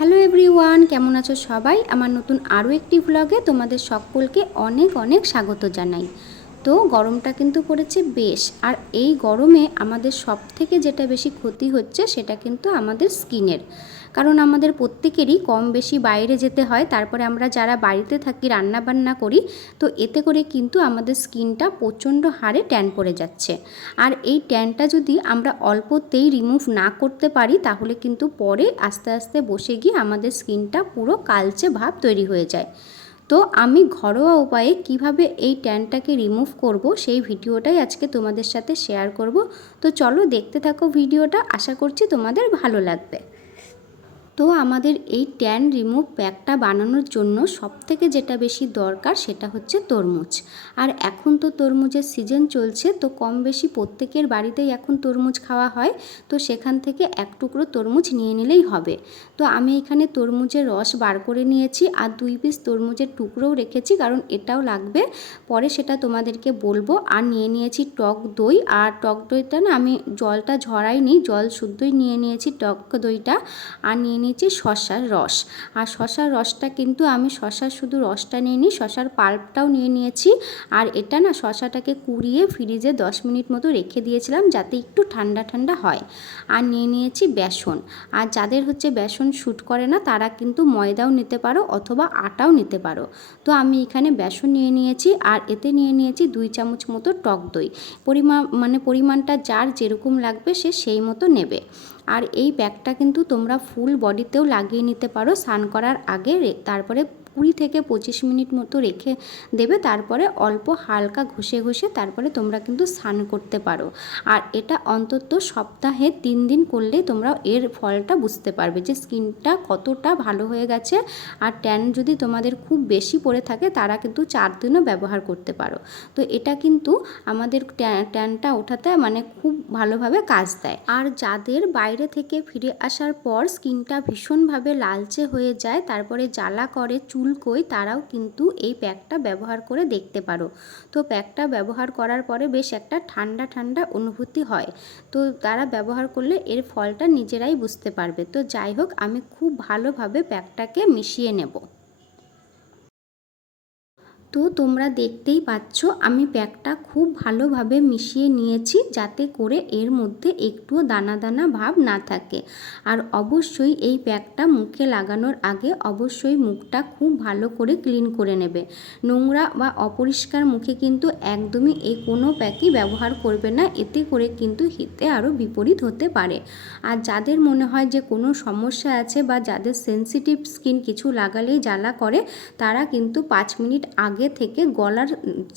Hello everyone, কেমন আছো সবাই? আমার নতুন আরও একটি ব্লগে তোমাদের সকলকে অনেক অনেক স্বাগত জানাই। তো গরমটা কিন্তু পড়েছে বেশ। আর এই গরমে আমাদের সব থেকে যেটা বেশি ক্ষতি হচ্ছে সেটা কিন্তু আমাদের স্কিনের। কারণ আমাদের প্রত্যেকেরই কম বেশি বাইরে যেতে হয়, তারপরে আমরা যারা বাড়িতে থাকি রান্না বান্না করি, তো এতে করে কিন্তু আমাদের স্কিনটা প্রচণ্ড হারে ট্যান পড়ে যাচ্ছে। আর এই ট্যানটা যদি আমরা অল্পতেই রিমুভ না করতে পারি, তাহলে কিন্তু পরে আস্তে আস্তে বসে গিয়ে আমাদের স্কিনটা পুরো কালচে ভাব তৈরি হয়ে যায়। তো আমি ঘরোয়া উপায়ে কীভাবে এই ট্যানটাকে রিমুভ করব সেই ভিডিওটাই আজকে তোমাদের সাথে শেয়ার করব। তো চলো দেখতে থাকো ভিডিওটা, আশা করছি তোমাদের ভালো লাগবে। তো আমাদের এই ট্যান রিমুভ প্যাকটা বানানোর জন্য সবথেকে যেটা বেশি দরকার সেটা হচ্ছে তরমুজ। আর এখন তো তরমুজের সিজন চলছে, তো কম বেশি প্রত্যেকের বাড়িতেই এখন তরমুজ খাওয়া হয়, তো সেখান থেকে এক টুকরো তরমুজ নিয়ে নিলেই হবে। তো আমি এখানে তরমুজের রস বার করে নিয়েছি, আর দুই পিস তরমুজের টুকরোও রেখেছি, কারণ এটাও লাগবে। পরে সেটা তোমাদেরকে বলব। আর নিয়ে নিয়েছি টক দই, আর টক দইটা না আমি জলটা ঝরাইনি, জল শুদ্ধই নিয়ে নিয়েছি টক দইটা। আর নিয়ে নিয়েছি শশার রস। আর শশার রসটা কিন্তু আমি শশার শুধু রসটা নিয়ে নিই শশার পাল্পটাও নিয়ে নিয়েছি। আর এটা না শশাটাকে কুড়িয়ে ফ্রিজে দশ মিনিট মতো রেখে দিয়েছিলাম যাতে একটু ঠান্ডা ঠান্ডা হয়। আর নিয়ে নিয়েছি বেসন। আর যাদের হচ্ছে বেসন শ্যুট করে না, তারা কিন্তু ময়দাও নিতে পারো অথবা আটাও নিতে পারো। তো আমি এখানে বেসন নিয়ে নিয়েছি আর এতে নিয়ে নিয়েছি দুই চামচ মতো টক দই। পরিমাণ মানে পরিমাণটা যার যেরকম লাগবে সে সেই মতো নেবে। আর এই ব্যাগটা কিন্তু তোমরা ফুল বডিতেও লাগিয়ে নিতে পারো স্নান করার আগে তারপরে কুড়ি থেকে পঁচিশ মিনিট মতো রেখে দেবে, তারপরে অল্প হালকা ঘষে ঘষে তারপরে তোমরা কিন্তু স্নান করতে পারো। আর এটা অন্তত সপ্তাহে তিন দিন করলে তোমরা এর ফলটা বুঝতে পারবে যে স্কিনটা কতটা ভালো হয়ে গেছে। আর ট্যান যদি তোমাদের খুব বেশি পড়ে থাকে, তারা কিন্তু চার দিনও ব্যবহার করতে পারো। তো এটা কিন্তু আমাদের ট্যানটা ওঠাতে মানে খুব ভালোভাবে কাজ দেয়। আর যাদের বাইরে থেকে ফিরে আসার পর স্কিনটা ভীষণভাবে লালচে হয়ে যায়, তারপরে জ্বালা করে, চুল কই তারাও কিন্তু এই প্যাকটা ব্যবহার করে দেখতে পারো। তো প্যাকটা ব্যবহার করার পরে বেশ একটা ঠান্ডা ঠান্ডা অনুভূতি হয়। তো তারা ব্যবহার করলে এর ফলটা নিজেরাই বুঝতে পারবে। তো যাই হোক, আমি খুব ভালোভাবে প্যাকটাকে মিশিয়ে নেব। তো তোমরা দেখতেই পাচ্ছ, আমি প্যাকটা খুব ভালোভাবে মিশিয়ে নিয়েছি যাতে করে এর মধ্যে একটুও দানা দানা ভাব না থাকে। আর অবশ্যই এই প্যাকটা মুখে লাগানোর আগে অবশ্যই মুখটা খুব ভালো করে ক্লিন করে নেবে। নোংরা বা অপরিষ্কার মুখে কিন্তু একদমই এই কোনো প্যাকই ব্যবহার করবে না, এতে করে কিন্তু হিতে আরও বিপরীত হতে পারে। আর যাদের মনে হয় যে কোনো সমস্যা আছে বা যাদের সেন্সিটিভ স্কিন কিছু লাগালেই জ্বালা করে, তারা কিন্তু পাঁচ মিনিট আগে আগে থেকে গলার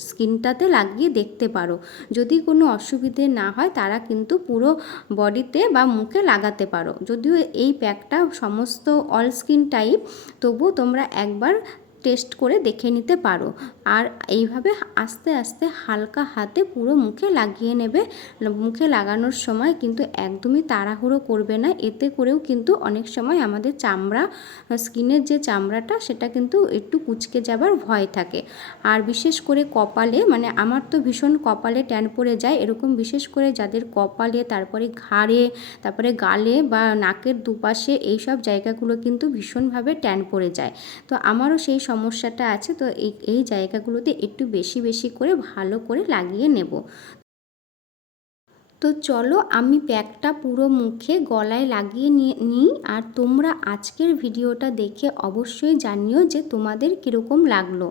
স্কিনটাতে লাগিয়ে দেখতে পারো। যদি কোনো অসুবিধে না হয়, তারা কিন্তু পুরো বডিতে বা মুখে লাগাতে পারো। যদিও এই প্যাকটা সমস্ত অল স্কিন টাইপ তবুও তোমরা একবার টেস্ট করে দেখে নিতে পারো। আর এইভাবে আস্তে আস্তে হালকা হাতে পুরো মুখে লাগিয়ে নেবে। মুখে লাগানোর সময় কিন্তু একদমই তাড়াহুড়ো করবে না। এতে করেও কিন্তু অনেক সময় আমাদের চামড়া, স্কিনের যে চামড়াটা, সেটা কিন্তু একটু কুচকে যাবার ভয় থাকে। আর বিশেষ করে কপালে মানে আমার তো ভীষণ কপালে ট্যান পড়ে যায়, এরকম বিশেষ করে যাদের কপালে, তারপরে ঘাড়ে, তারপরে গালে বা নাকের দুপাশে এই সব জায়গাগুলো কিন্তু ভীষণভাবে ট্যান পড়ে যায়। তো আমারও সেই সমস্যাটা আছে তো এই এই জায়গাগুলোতে একটু বেশি বেশি করে ভালো করে লাগিয়ে নেব। তো চলো আমি প্যাকটা পুরো মুখে গলায় লাগিয়ে নিই আর তোমরা আজকের ভিডিওটা দেখে অবশ্যই জানিও যে তোমাদের কীরকম লাগল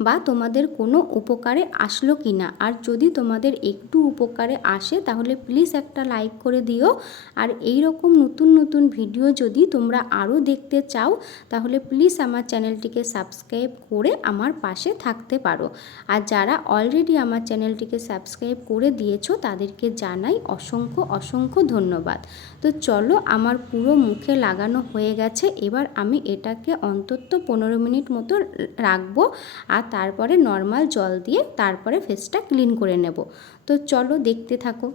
বা তোমাদের কোনো উপকারে আসলো কি না আর যদি তোমাদের একটু উপকারে আসে তাহলে প্লিজ একটা লাইক করে দিও। আর এই রকম নতুন নতুন ভিডিও যদি তোমরা আরও দেখতে চাও তাহলে প্লিজ আমার চ্যানেলটিকে সাবস্ক্রাইব করে আমার পাশে থাকতে পারো। আর যারা অলরেডি আমার চ্যানেলটিকে সাবস্ক্রাইব করে দিয়েছ তাদেরকে জানাই অসংখ্য অসংখ্য ধন্যবাদ। তো চলো আমার পুরো মুখে লাগানো হয়ে গেছে, এবার আমি এটাকে অন্তত পনেরো মিনিট মতো রাখব আর তারপরে নর্মাল জল দিয়ে তারপরে ফেসটা ক্লিন করে নেব। তো চলো দেখতে থাকো।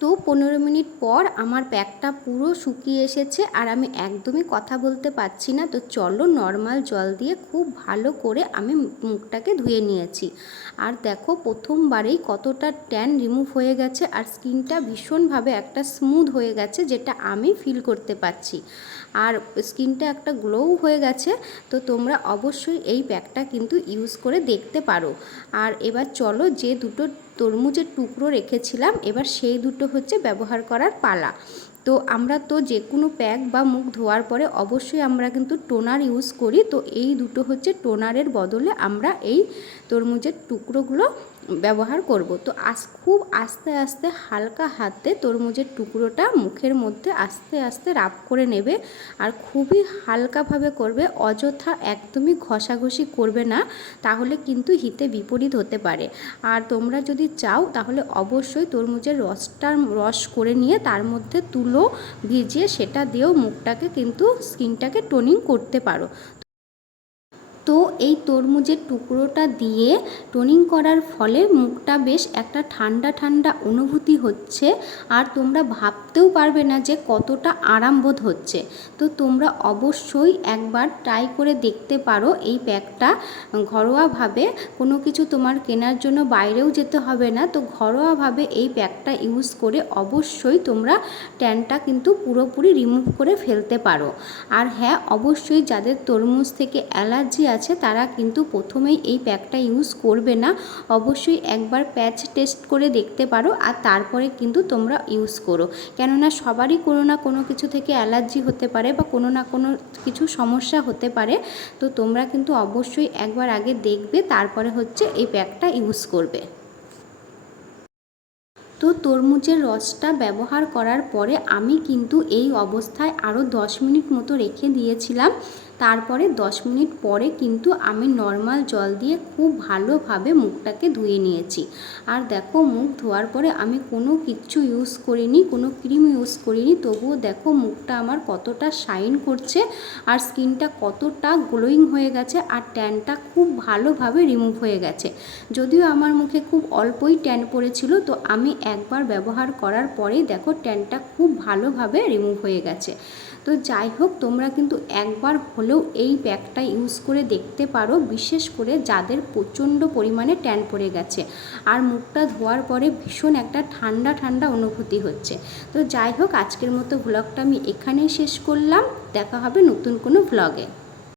তো পনেরো মিনিট পর আমার প্যাকটা পুরো শুকিয়ে এসেছে আর আমি একদমই কথা বলতে পারছি না। তো চলো নর্মাল জল দিয়ে খুব ভালো করে আমি মুখটাকে ধুয়ে নিয়েছি। আর দেখো প্রথমবারেই কতটা ট্যান রিমুভ হয়ে গেছে আর স্কিনটা ভীষণভাবে একটা স্মুথ হয়ে গেছে যেটা আমি ফিল করতে পারছি। আর স্কিনটা একটা গ্লোও হয়ে গেছে, তো তোমরা অবশ্যই এই প্যাকটা কিন্তু ইউজ করে দেখতে পারো। আর এবার চলো যে দুটো তরমুজের টুকরো রেখেছিলাম, এবার সেই দুটো হচ্ছে ব্যবহার করার পালা। তো আমরা তো যে কোনো প্যাক বা মুখ ধোয়ার পরে অবশ্যই আমরা কিন্তু টোনার ইউজ করি, তো এই দুটো হচ্ছে টোনারের বদলে আমরা এই তরমুজের টুকরোগুলো ব্যবহার করব। তো আস, খুব আস্তে আস্তে হালকা হাতে তরমুজের টুকরোটা মুখের মধ্যে আস্তে আস্তে রাব করে নেবে আর খুবই হালকাভাবে করবে, অযথা একদমই ঘষাঘষি করবে না, তাহলে কিন্তু হিতে বিপরীত হতে পারে। আর তোমরা যদি চাও তাহলে অবশ্যই তরমুজের রসটার, রস করে নিয়ে তার মধ্যে তুলো ভিজিয়ে সেটা দিয়েও মুখটাকে কিন্তু স্কিনটাকে টোনিং করতে পারো। তো এই তরমুজের টুকরোটা দিয়ে টোনিং করার ফলে মুখটা বেশ একটা ঠান্ডা ঠান্ডা অনুভূতি হচ্ছে। আর তোমরা ভাবতেও পারবে না যে কতটা আরাম বোধ হচ্ছে। তো তোমরা অবশ্যই একবার ট্রাই করে দেখতে পারো এই প্যাকটা ঘরোয়াভাবে কোনো কিছু তোমার কেনার জন্য বাইরেও যেতে হবে না। তো ঘরোয়াভাবে এই প্যাকটা ইউজ করে অবশ্যই তোমরা ট্যানটা কিন্তু পুরোপুরি রিমুভ করে ফেলতে পারো। আর হ্যাঁ অবশ্যই যাদের তরমুজ থেকে অ্যালার্জি আছে, তারা কিন্তু প্রথমেই এই প্যাকটা ইউজ করবে না। অবশ্যই একবার প্যাচ টেস্ট করে দেখতে পারো আর তারপরে কিন্তু তোমরা ইউজ করো। কেননা সবারই কোনো না কোনো কিছু থেকে অ্যালার্জি হতে পারে বা কোনো না কোনো কিছু সমস্যা হতে পারে। তো তোমরা কিন্তু অবশ্যই একবার আগে দেখবে, তারপরে হচ্ছে এই প্যাকটা ইউজ করবে। তো তরমুজের রসটা ব্যবহার করার পরে আমি কিন্তু এই অবস্থায় আরও দশ মিনিট মতো রেখে দিয়েছিলাম। তারপরে দশ মিনিট পরে কিন্তু আমি নর্মাল জল দিয়ে খুব ভালোভাবে মুখটাকে ধুয়ে নিয়েছি। আর দেখো মুখ ধোয়ার পরে আমি কোনো কিচ্ছু ইউজ করিনি, কোনো ক্রিম ইউজ করিনি, তবুও দেখো মুখটা আমার কতটা শাইন করছে আর স্কিনটা কতটা গ্লোয়িং হয়ে গেছে আর ট্যানটা খুব ভালোভাবে রিমুভ হয়ে গেছে। যদিও আমার মুখে খুব অল্পই ট্যান পড়েছিল, তো আমি একবার ব্যবহার করার পরেই দেখো ট্যানটা খুব ভালোভাবে রিমুভ হয়ে গেছে। তো যাই হোক, তোমরা কিন্তু একবার হলেও এই প্যাকটা ইউজ করে দেখতে পারো, বিশেষ করে যাদের প্রচণ্ড পরিমাণে ট্যান পড়ে গেছে। আর মুখটা ধোয়ার পরে ভীষণ একটা ঠান্ডা ঠান্ডা অনুভূতি হচ্ছে। তো যাই হোক, আজকের মতো ভ্লগটা আমি এখানেই শেষ করলাম। দেখা হবে নতুন কোনো ভ্লগে